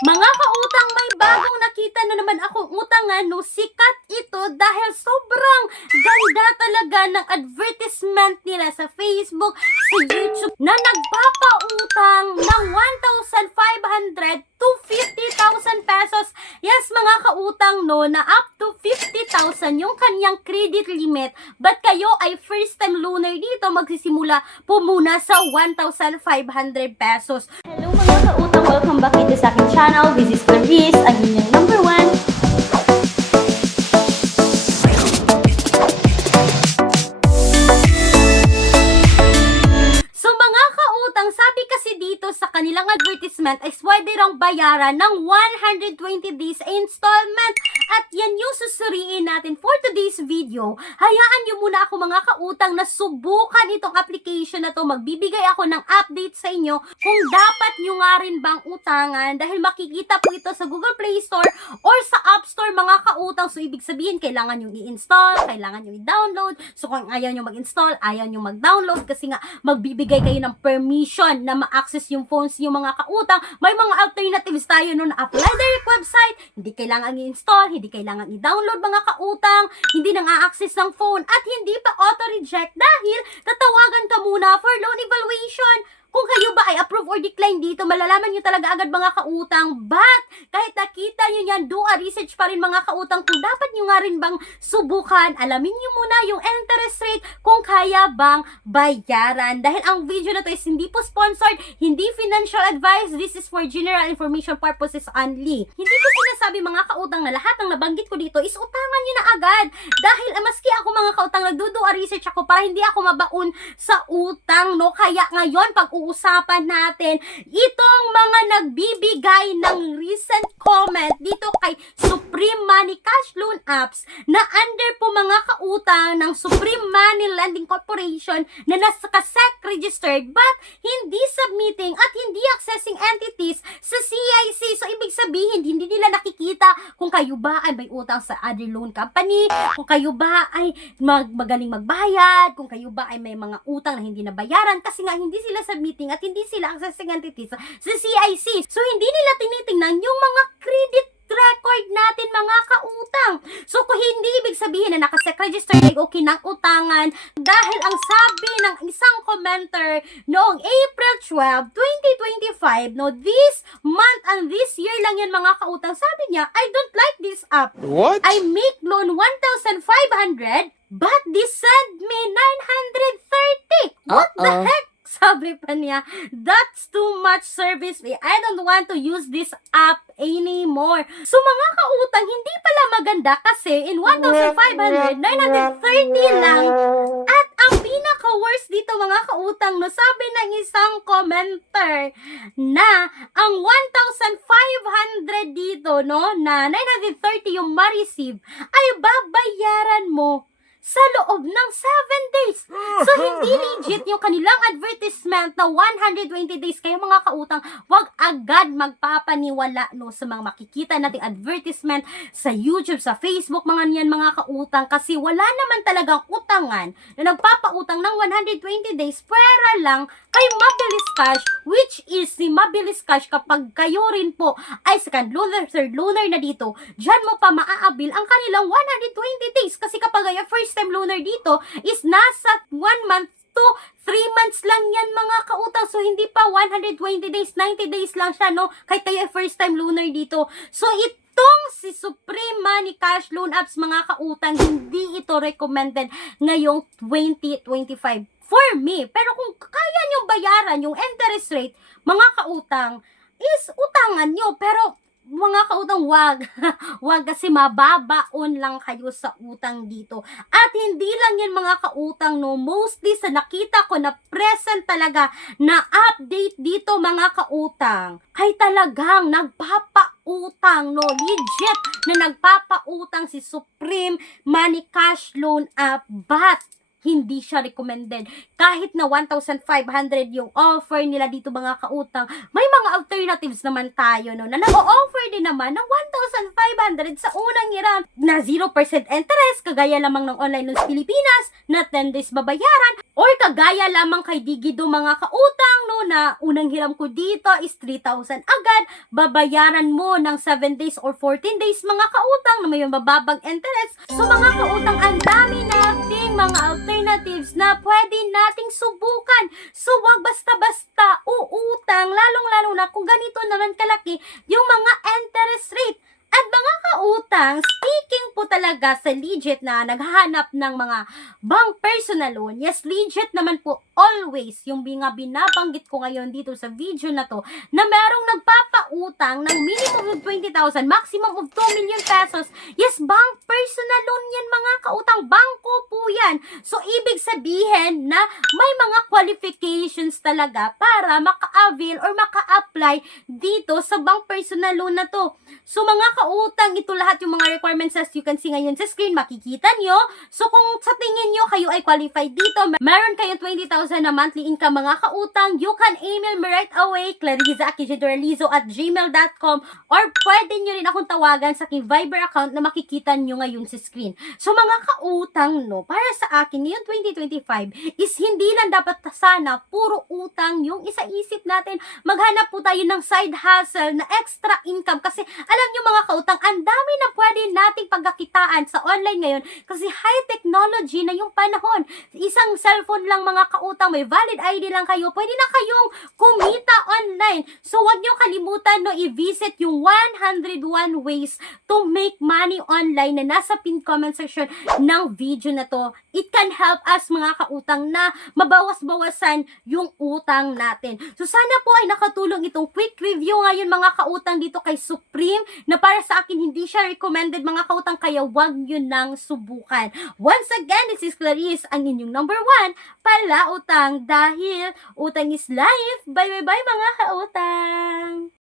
Mga kautang, may bagong nakita na naman akong utangan no, sikat ito dahil sobrang ganda talaga ng advertisement nila sa Facebook, sa YouTube na nagpapautang ng 1,500 to 50,000 pesos. Yes, mga kautang no, na up to 50,000 yung kanyang credit limit. But kayo ay first time loaner dito, magsisimula po muna sa 1,500 pesos. Hello mga kautang, welcome back dito sa aking channel. This is Clarice, ang inyong number 1. Sabi kasi dito sa kanilang advertisement is pwede rong bayaran ng 120 days installment. At yan yung susuriin natin for today's video. Hayaan nyo muna ako mga kautang na subukan itong application na to. Magbibigay ako ng update sa inyo kung dapat nyo nga rin bang utangan dahil makikita po ito sa Google Play Store or sa App Store mga kautang. So ibig sabihin kailangan nyo i-install, kailangan nyo i-download. So kung ayaw nyo mag-install, ayaw nyo mag-download kasi nga magbibigay kayo ng permission na ma-access yung phones yung mga kautang. May mga alternatives tayo no, na apply direct website, hindi kailangan i-install, hindi kailangan i-download mga kautang, hindi nang a-access ng phone at hindi pa auto-reject dahil tatawagan ka muna for loan evaluation. Kung kayo ba ay approve or decline dito, malalaman nyo talaga agad mga kautang. But, kahit nakita nyo yan, do a research pa rin mga kautang kung dapat nyo nga rin bang subukan. Alamin nyo muna yung interest rate kung kaya bang bayaran. Dahil ang video na to is hindi po sponsored, hindi financial advice. This is for general information purposes only. Hindi ko sinasabi mga kautang na lahat ng nabanggit ko dito is utangan nyo na agad. Dahil maski ako mga kautang, nagdo-do a research ako para hindi ako mabaon sa utang. No? Kaya ngayon, pag uusapan natin itong mga nagbibigay ng recent comment dito kay Supreme Money Cash Loan Apps na under po mga kautang ng Supreme Money Lending Corporation na nasa SEC registered but hindi submitting at hindi accessing entities sa CIC. So ibig sabihin hindi nila nakikita kung kayo ba ay may utang sa other loan company, kung kayo ba ay magaling magbayad, kung kayo ba ay may mga utang na hindi nabayaran kasi nga hindi sila submitting at hindi sila accessing entities sa CIC. So, hindi nila tinitingnan yung mga credit record natin mga kautang. So, kung hindi ibig sabihin na naka-SEC register ay okay ng utangan dahil ang sabi ng isang commenter noong April 12, 2025, no, this month and this year lang yan mga kautang, sabi niya, I don't like this app. What? I make loan 1,500 but this send me 930. What the heck? Sabi pa niya, that's too much service fee. I don't want to use this app anymore. So mga kautang, hindi pala maganda kasi in 1,500, 930 lang. At ang pinaka-worst dito mga kautang, no, sabi ng isang commenter na ang 1,500 dito, no, na 930 yung ma-receive, ay babayaran mo sa loob ng 7 days. So, hindi legit yung kanilang advertisement na 120 days. Kayo mga kautang, wag agad magpapaniwala no, sa mga makikita nating advertisement sa YouTube, sa Facebook, mga niyan mga kautang. Kasi wala naman talagang utangan na nagpapautang ng 120 days pwera lang kay Mabilis Cash, which is si Mabilis Cash kapag kayo rin po ay second loaner, third loaner na dito, dyan mo pa maaabil ang kanilang 120 days. Kasi kapag kayo first time loaner dito is nasa 1 month to 3 months lang yan mga kautang. So hindi pa 120 days, 90 days lang siya no, kahit kayo first time loaner dito. So itong si Supreme Money Cash Loan Apps mga kautang, hindi ito recommended ngayong 2025 for me. Pero kung kaya nyo bayaran yung interest rate mga kautang is utangan nyo. Pero mga kautang, wag. Wag kasi mababaon lang kayo sa utang dito. At hindi lang yan mga kautang, no. Mostly sa nakita ko na present talaga na update dito mga kautang ay talagang nagpapautang, no. Legit na nagpapautang si Supreme Money Cash Loan App. But hindi siya recommended. Kahit na 1,500 yung offer nila dito mga kautang, may mga alternatives naman tayo no, na nag-o-offer din naman ng 3,500 sa unang hiram na 0% interest, kagaya lamang ng Online Loans Pilipinas na 10 days babayaran, or kagaya lamang kay Digido mga kautang, no, na unang hiram ko dito is 3,000 agad, babayaran mo ng 7 days or 14 days mga kautang na may mababang interest. So mga kautang, ang dami nating mga alternatives na pwede nating subukan. So wag basta-basta uutang, lalong-lalo na kung ganito naman kalaki yung mga interest rate. At mga kautang, speaking po talaga sa legit na naghahanap ng mga bank personal loan, yes, legit naman po always yung mga binabanggit ko ngayon dito sa video na to, na merong nagpapautang ng minimum of 20,000, maximum of 2 million pesos. Yes, bank personal loan yan mga kautang, bangko po yan. So, ibig sabihin na may mga qualifications talaga para maka-avail or maka-apply dito sa bank personal loan na to. So, mga kautang, ito lahat yung mga requirements as you can see ngayon sa screen, makikita nyo. So, kung sa tingin nyo kayo ay qualified dito, meron kayong 20,000 na monthly income mga kautang, you can email me right away, clariza@gmail.com, or pwede nyo rin akong tawagan sa aking Viber account na makikita nyo ngayon sa screen. So, mga kautang, no, para sa akin, ngayon 2025, is hindi lang dapat sana puro utang yung isa-isip natin. Maghanap po tayo ng side hustle na extra income, kasi alam nyo mga kautang, ang dami na pwede nating pagkakitaan sa online ngayon kasi high technology na yung panahon. Isang cellphone lang mga kautang, may valid ID lang kayo, pwede na kayong kumita online. So wag nyo kalimutan, no, i-visit yung 101 ways to make money online na nasa pinned comment section ng video na to. It can help us mga kautang na mabawas-bawasan yung utang natin. So sana po ay nakatulong itong quick review ngayon mga kautang dito kay Supreme, na para sa akin hindi siya recommended mga kautang, kaya wag nyo nang subukan. Once again, this is Clarice, ang inyong number 1 palautang, dahil utang is life. Bye bye bye mga kautang!